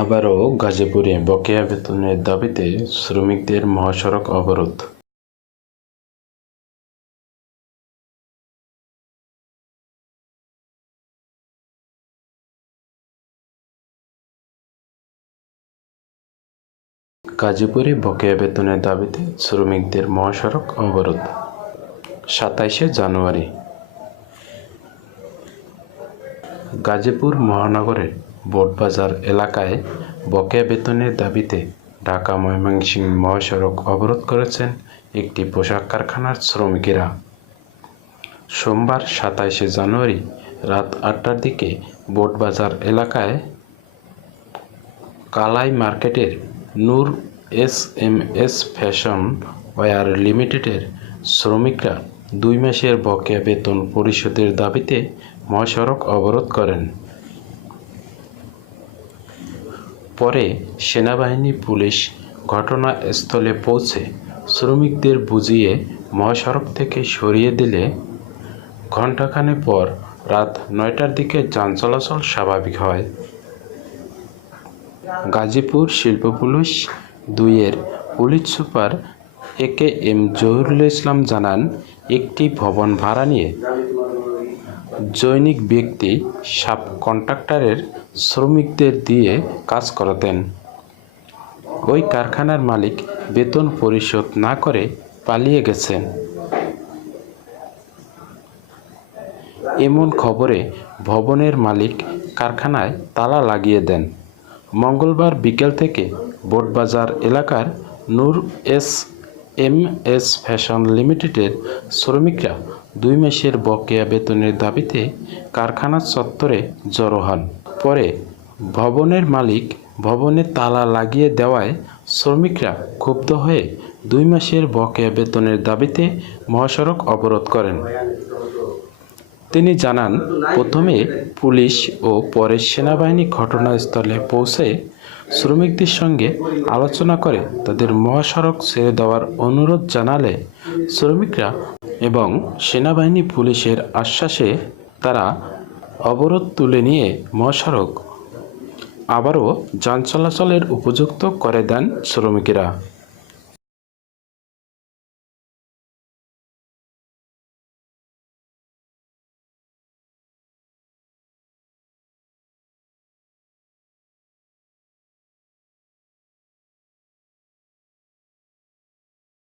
আবারও গাজীপুরে বকেয়া বেতনের দাবিতে শ্রমিকদের মহাসড়ক অবরোধ। গাজীপুরে বকেয়া বেতনের দাবিতে শ্রমিকদের মহাসড়ক অবরোধ। সাতাইশে জানুয়ারি। গাজীপুর মহানগরের বোটবাজার এলাকায় বকেয়া বেতনের দাবিতে ঢাকা ময়মনসিংহ মহাসড়ক অবরোধ করেছেন একটি পোশাক কারখানার শ্রমিকেরা সোমবার সাতাইশে জানুয়ারি রাত আটটার দিকে বোটবাজার এলাকায় কালাই মার্কেটের Noor S M S fashion wear লিমিটেডের শ্রমিকরা দুই মাসের বকেয়া বেতন পরিশোধের দাবিতে মহাসড়ক অবরোধ করেন। পরে সেনাবাহিনী, পুলিশ ঘটনাস্থলে পৌঁছে শ্রমিকদের বুঝিয়ে মহাসড়ক থেকে সরিয়ে দিলে ঘণ্টাখানে পর রাত নয়টার দিকে যান চলাচল স্বাভাবিক হয়। গাজীপুর শিল্প পুলিশ দুইয়ের police super A K M Zahirul Islam জানান, একটি ভবন ভাড়া নিয়ে জৈনিক ব্যক্তি সাব কন্ট্রাক্টরের শ্রমিকদের দিয়ে কাজ করাতেন। ওই কারখানার মালিক বেতন পরিশোধ না করে পালিয়ে গেছেন। এমন খবরে ভবনের মালিক কারখানায় তালা লাগিয়ে দেন। মঙ্গলবার বিকেল থেকে বোটবাজার এলাকার Noor S M S fashion লিমিটেডের শ্রমিকরা দুই মাসের বকেয়া বেতনের দাবিতে কারখানা চত্বরে জড়ো হন। পরে ভবনের মালিক ভবনে তালা লাগিয়ে দেওয়ায় শ্রমিকরা ক্ষুব্ধ হয়ে দুই মাসের বকেয়া বেতনের দাবিতে মহাসড়ক অবরোধ করেন। তিনি জানান, প্রথমে পুলিশ ও পরে সেনাবাহিনী ঘটনাস্থলে পৌঁছে শ্রমিকদের সঙ্গে আলোচনা করে তাদের মহাসড়ক ছেড়ে দেওয়ার অনুরোধ জানালে শ্রমিকরা এবং সেনাবাহিনী পুলিশের আশ্বাসে তারা অবরোধ তুলে নিয়ে মহাসড়ক আবারও যান চলাচলের উপযুক্ত করে দেন শ্রমিকেরা।